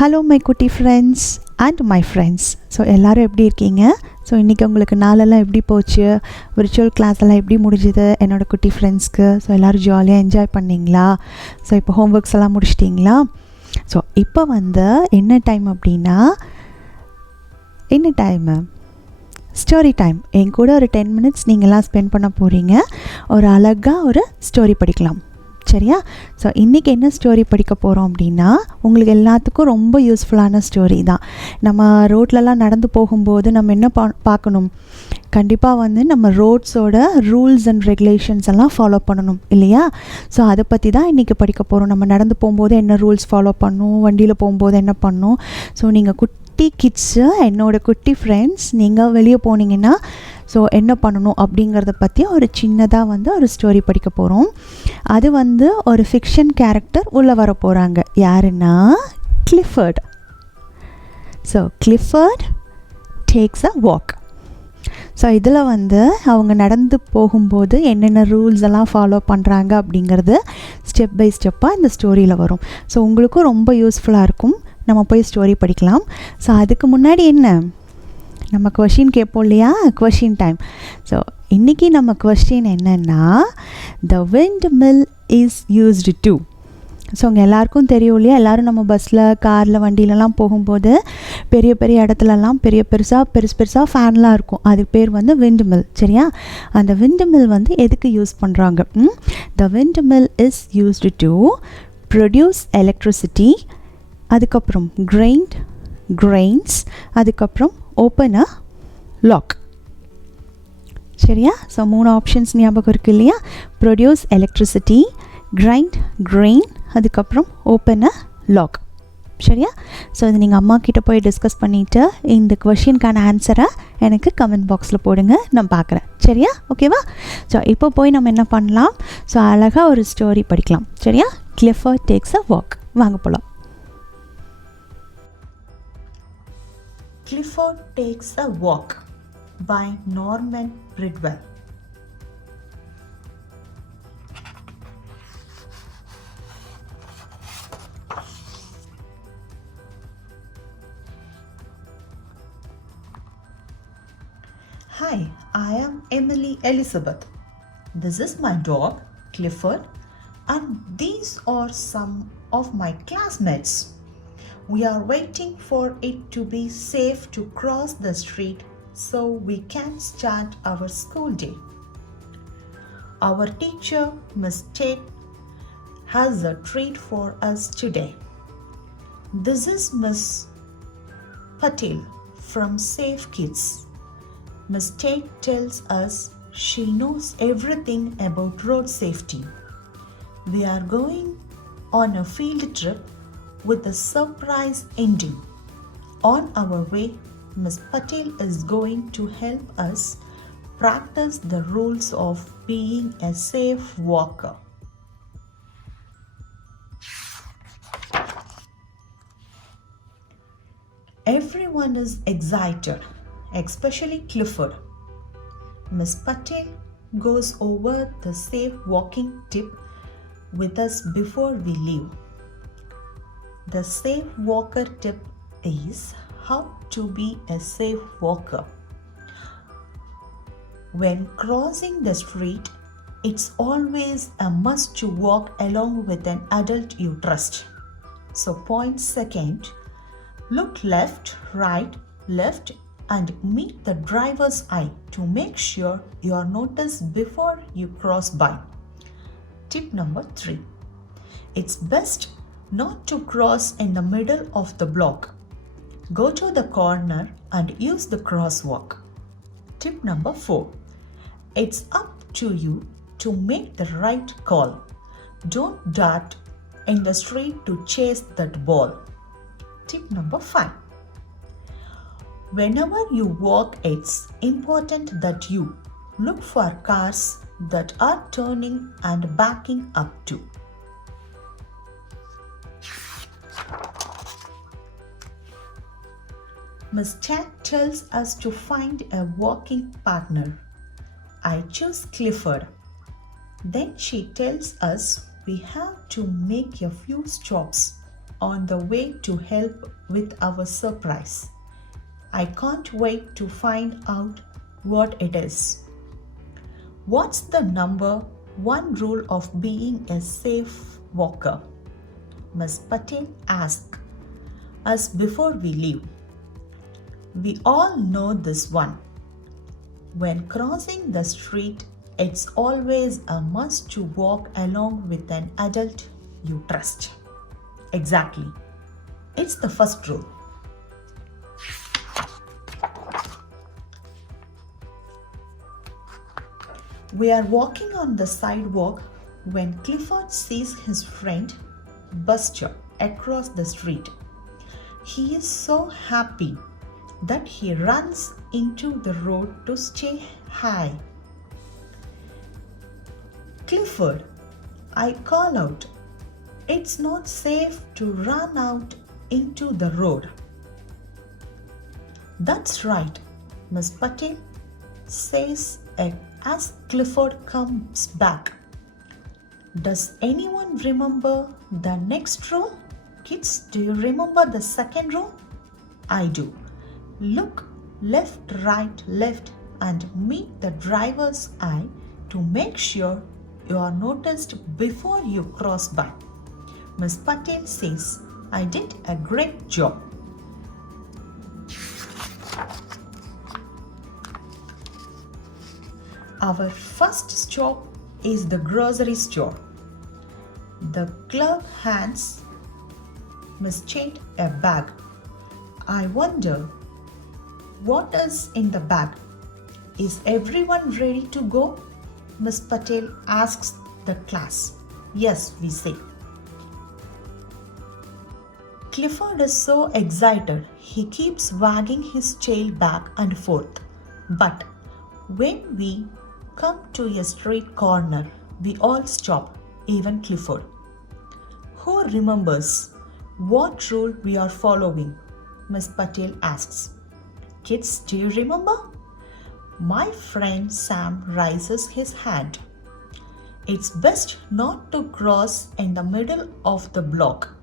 Hello my குட்டி friends and my friends. So எல்லோரும் எப்படி இருக்கீங்க? ஸோ இன்றைக்கி உங்களுக்கு நாளெல்லாம் எப்படி போச்சு? விர்ச்சுவல் கிளாஸ் எல்லாம் எப்படி முடிஞ்சுது என்னோடய குட்டி ஃப்ரெண்ட்ஸ்க்கு? ஸோ எல்லோரும் ஜாலியாக என்ஜாய் பண்ணிங்களா? ஸோ இப்போ ஹோம்ஒர்க்ஸ் எல்லாம் முடிச்சிட்டிங்களா? ஸோ இப்போ என்ன டைம் அப்படின்னா, என்ன டைமு? Story time. என் கூட ஒரு 10 minutes நீங்கள்லாம் ஸ்பெண்ட் பண்ண போகிறீங்க. ஒரு அழகாக ஒரு ஸ்டோரி படிக்கலாம், சரியா? ஸோ இன்றைக்கி என்ன ஸ்டோரி படிக்க போகிறோம் அப்படின்னா, உங்களுக்கு எல்லாத்துக்கும் ரொம்ப யூஸ்ஃபுல்லான ஸ்டோரி தான். நம்ம ரோட்லலாம் நடந்து போகும்போது நம்ம என்ன பார்க்கணும்? கண்டிப்பாக நம்ம ரோட்ஸோட ரூல்ஸ் அண்ட் ரெகுலேஷன்ஸ் எல்லாம் ஃபாலோ பண்ணணும் இல்லையா? ஸோ அதை பற்றி தான் இன்றைக்கி படிக்க போகிறோம். நம்ம நடந்து போகும்போது என்ன ரூல்ஸ் ஃபாலோ பண்ணணும், வண்டியில் போகும்போது என்ன பண்ணணும். ஸோ நீங்கள் குட்டி கிட்ஸு, என்னோடய குட்டி ஃப்ரெண்ட்ஸ், நீங்கள் வெளியே போனீங்கன்னா ஸோ என்ன பண்ணணும் அப்படிங்கிறத பற்றி ஒரு சின்னதாக ஒரு ஸ்டோரி படிக்க போகிறோம். அது ஒரு ஃபிக்ஷன் கேரக்டர் உள்ளே வர போகிறாங்க. யாருன்னா Clifford. So Clifford takes a walk. So இதில் அவங்க நடந்து போகும்போது என்னென்ன ரூல்ஸ் எல்லாம் ஃபாலோ பண்ணுறாங்க அப்படிங்கிறது ஸ்டெப் பை ஸ்டெப்பாக இந்த ஸ்டோரியில் வரும். ஸோ உங்களுக்கும் ரொம்ப யூஸ்ஃபுல்லாக இருக்கும். நம்ம போய் ஸ்டோரி படிக்கலாம். ஸோ அதுக்கு முன்னாடி நம்ம கொஷின் கேட்போம் இல்லையா? Question time. ஸோ இன்றைக்கி நம்ம கொஷின் என்னென்னா, the wind mill is used to. So உங்கள் எல்லாருக்கும் தெரியும் இல்லையா? எல்லோரும் நம்ம பஸ்ஸில், காரில், வண்டியிலலாம் போகும்போது பெரிய பெரிய இடத்துலலாம் பெருசாக ஃபேன்லாம் இருக்கும். அது பேர் விண்ட் மில், சரியா? அந்த விண்ட் மில் எதுக்கு யூஸ் பண்ணுறாங்க? The wind mill is used to produce electricity, அதுக்கப்புறம் கிரெயின்ஸ், அதுக்கப்புறம் ஓப்பன் அ லாக், சரியா? ஸோ 3 ஆப்ஷன்ஸ் ஞாபகம் இருக்குது இல்லையா? ப்ரொடியூஸ் எலக்ட்ரிசிட்டி, கிரெயின், அதுக்கப்புறம் ஓப்பன் அ லாக், சரியா? ஸோ இது நீங்கள் அம்மா கிட்ட போய் டிஸ்கஸ் பண்ணிவிட்டு இந்த கொஷினுக்கான ஆன்சரை எனக்கு கமெண்ட் பாக்ஸில் போடுங்க, நான் பார்க்குறேன், சரியா? ஓகேவா? ஸோ இப்போ போய் நம்ம என்ன பண்ணலாம்? ஸோ அழகாக ஒரு ஸ்டோரி படிக்கலாம், சரியா? Clifford takes a walk. வாங்க போகலாம். Clifford Takes a Walk by Norman Bridwell. Hi, I am Emily Elizabeth. This is my dog, Clifford, and these are some of my classmates. We are waiting for it to be safe to cross the street so we can start our school day. Our teacher, Miss Tate, has a treat for us today. This is Miss Patel from Safe Kids. Miss Tate tells us she knows everything about road safety. We are going on a field trip with a surprise ending. On our way, Miss Patel is going to help us practice the rules of being a safe walker. Everyone is excited, especially Clifford. Miss Patel goes over the safe walking tip with us before we leave. The safe walker tip is how to be a safe walker. When crossing the street, it's always a must to walk along with an adult you trust. So point second, look left, right, left and meet the driver's eye to make sure you are noticed before you cross by. Tip number 3. It's best not to cross in the middle of the block. Go to the corner and use the crosswalk. Tip number 4. It's up to you to make the right call. Don't dart in the street to chase that ball. Tip number 5. Whenever you walk, it's important that you look for cars that are turning and backing up too. Miss Tate tells us to find a walking partner. I choose Clifford. Then she tells us we have to make a few stops on the way to help with our surprise. I can't wait to find out what it is. What's the number one rule of being a safe walker? Miss Patel asked us before we leave. We all know this one. When crossing the street, it's always a must to walk along with an adult you trust. Exactly. It's the first rule. We are walking on the sidewalk when Clifford sees his friend Buster across the street. He is so happy that he runs into the road to say hi. Clifford, I call out, it's not safe to run out into the road. That's right, Miss Patel says as Clifford comes back. Does anyone remember the next rule? Kids, do you remember the second rule? I do. Look left, right, left, and meet the driver's eye to make sure you are noticed before you cross by. Miss Patel says, I did a great job. Our first stop is the grocery store. The clerk hands Miss Chait a bag. I wonder what is in the bag. Is everyone ready to go? Miss Patel asks the class. Yes, we say. Clifford is so excited, he keeps wagging his tail back and forth. But when we come to a street corner, we all stop, even Clifford. Who remembers what rule we are following? Miss Patel asks. Kids, do you remember? My friend Sam raises his hand. It's best not to cross in the middle of the block.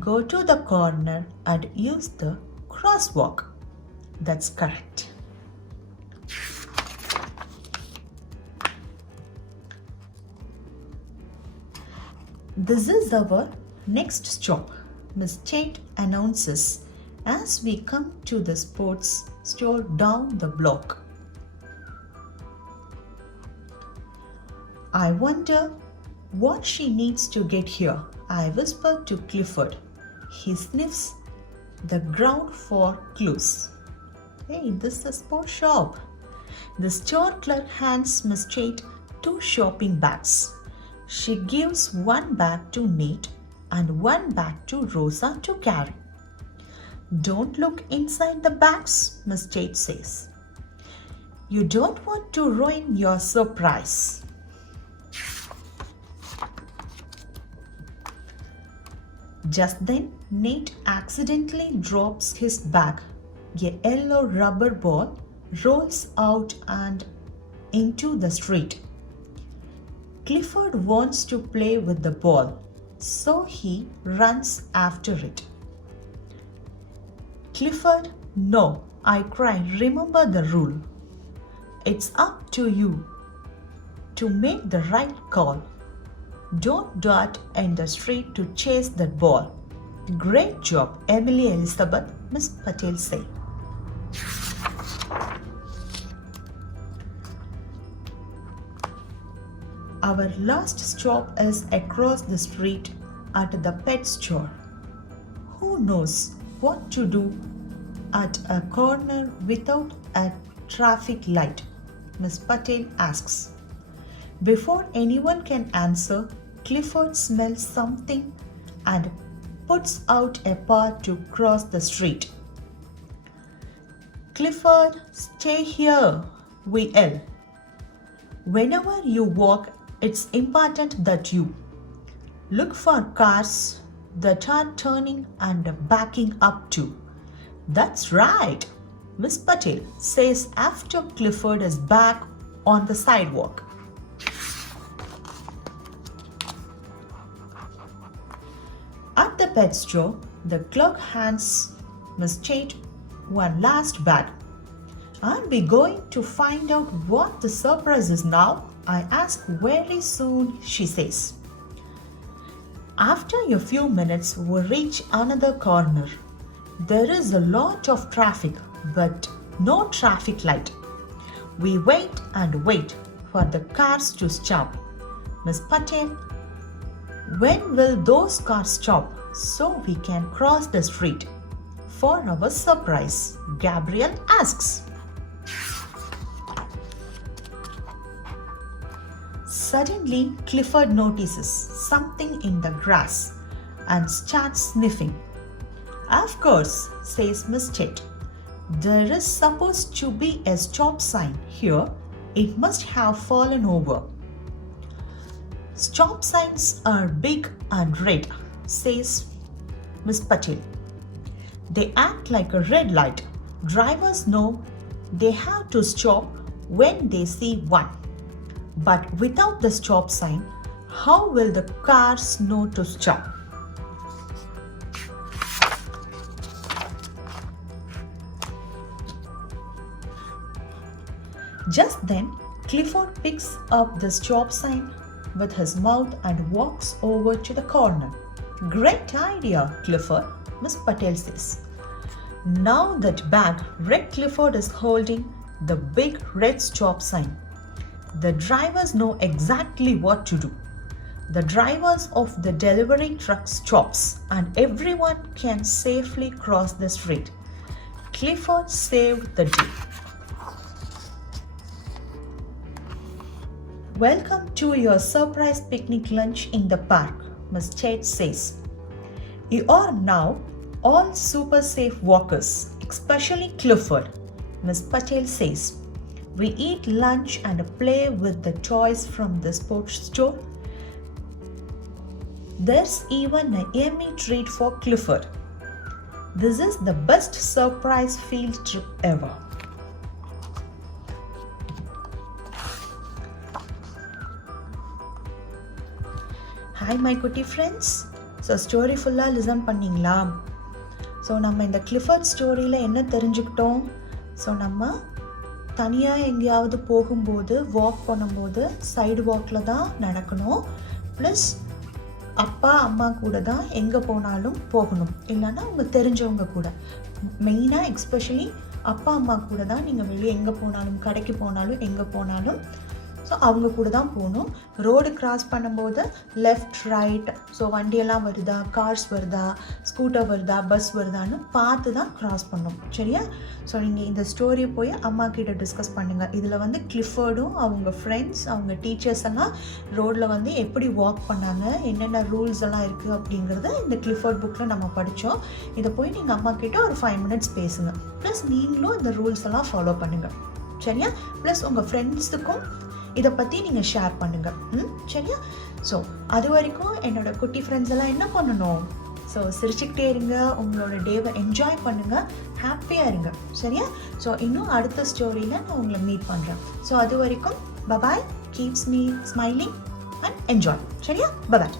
Go to the corner and use the crosswalk. That's correct. This is our next stop, Miss Chait announces as we come to the sports store down the block. I wonder what she needs to get here, I whisper to Clifford. He sniffs the ground for clues. Hey, this is a sports shop. The store clerk hands Miss Chait 2 shopping bags. She gives one bag to Nate and one bag to Rosa to carry. Don't look inside the bags, Miss Chait says. You don't want to ruin your surprise. Just then, Nate accidentally drops his bag. A yellow rubber ball rolls out and into the street. Clifford wants to play with the ball, so he runs after it. Clifford, no, I cry, remember the rule. It's up to you to make the right call. Don't dart in the street to chase that ball. Great job, Emily Elizabeth, Miss Patel said. Our last stop is across the street at the pet store. Who knows what to do at a corner without a traffic light? Miss Patel asks. Before anyone can answer, Clifford smells something and puts out a paw to cross the street. Clifford, stay here, we yell. Whenever you walk, it's important that you look for cars that are turning and backing up too. That's right, Miss Patel says after Clifford is back on the sidewalk. At the pet store, the clerk hands Miss Chait one last bag. Aren't we going to find out what the surprise is now? I ask very soon, she says. After a few minutes, we reach another corner. There is a lot of traffic, but no traffic light. We wait and wait for the cars to stop. Miss Patel, when will those cars stop so we can cross the street? For our surprise, Gabriel asks. Suddenly, Clifford notices something in the grass and starts sniffing. Of course, says Miss Chait. There is supposed to be a stop sign here. It must have fallen over. Stop signs are big and red, says Miss Patel. They act like a red light. Drivers know they have to stop when they see one. But without the stop sign, how will the cars know to stop? Just then, Clifford picks up the stop sign with his mouth and walks over to the corner. Great idea, Clifford, Miss Patel says. Now that bag Red Clifford is holding the big red stop sign. The drivers know exactly what to do. The drivers of the delivery truck stops and everyone can safely cross the street. Clifford saved the day. Welcome to your surprise picnic lunch in the park, Miss Chait says. You are now all super safe walkers, especially Clifford, Miss Patel says. We eat lunch and play with the toys from the sports store. There's even a yummy treat for Clifford. This is the best surprise field trip ever. Hi my cutie friends. So story fulla listen பண்ணீங்களா? So நம்ம இந்த Clifford ஸ்டோரியில என்ன தெரிஞ்சுக்கிட்டோம்? So நம்ம தனியாக எங்கேயாவது போகும்போது வாக் பண்ணும்போது சைடு வாக்கில் தான் நடக்கணும். ப்ளஸ் அப்பா அம்மா கூட தான் எங்கே போனாலும் போகணும், இல்லைன்னா அவங்க தெரிஞ்சவங்க கூட. மெயினாக எக்ஸ்பெஷலி அப்பா அம்மா கூட தான் நீங்கள் வெளியே எங்கே போனாலும், கடைக்கு போனாலும் எங்கே போனாலும் ஸோ அவங்க கூட தான் போகணும். ரோடு கிராஸ் பண்ணும்போது லெஃப்ட் ரைட், ஸோ வண்டியெல்லாம் வருதா, கார்ஸ் வருதா, ஸ்கூட்டர் வருதா, பஸ் வருதான்னு பார்த்து தான் கிராஸ் பண்ணணும், சரியா? ஸோ நீங்கள் இந்த ஸ்டோரியை போய் அம்மா கிட்ட டிஸ்கஸ் பண்ணுங்கள். இதில் வந்து கிளிஃபர்டும் அவங்க ஃப்ரெண்ட்ஸ், அவங்க டீச்சர்ஸ் எல்லாம் ரோடில் வந்து எப்படி வாக் பண்ணாங்க, என்னென்ன ரூல்ஸ் எல்லாம் இருக்குது அப்படிங்கிறத இந்த கிளிஃபர்ட் புக்கில் நம்ம படித்தோம். இதை போய் நீங்கள் அம்மா கிட்ட ஒரு 5 minutes பேசுங்க. ப்ளஸ் நீங்களும் இந்த ரூல்ஸ் எல்லாம் ஃபாலோ பண்ணுங்கள், சரியா? ப்ளஸ் உங்கள் ஃப்ரெண்ட்ஸுக்கும் இதை பற்றி நீங்கள் ஷேர் பண்ணுங்கள், சரியா? ஸோ அது வரைக்கும் என்னோட குட்டி ஃப்ரெண்ட்ஸ் எல்லாம் என்ன பண்ணணும்? ஸோ சிரிச்சுக்கிட்டே இருங்க, உங்களோட டேவை என்ஜாய் பண்ணுங்கள், ஹாப்பியாக இருங்க, சரியா? ஸோ இன்னும் அடுத்த ஸ்டோரியில் நான் உங்களை மீட் பண்ணுறேன். ஸோ அது வரைக்கும் bye bye, keeps me smiling and enjoy, சரியா? பபாய்.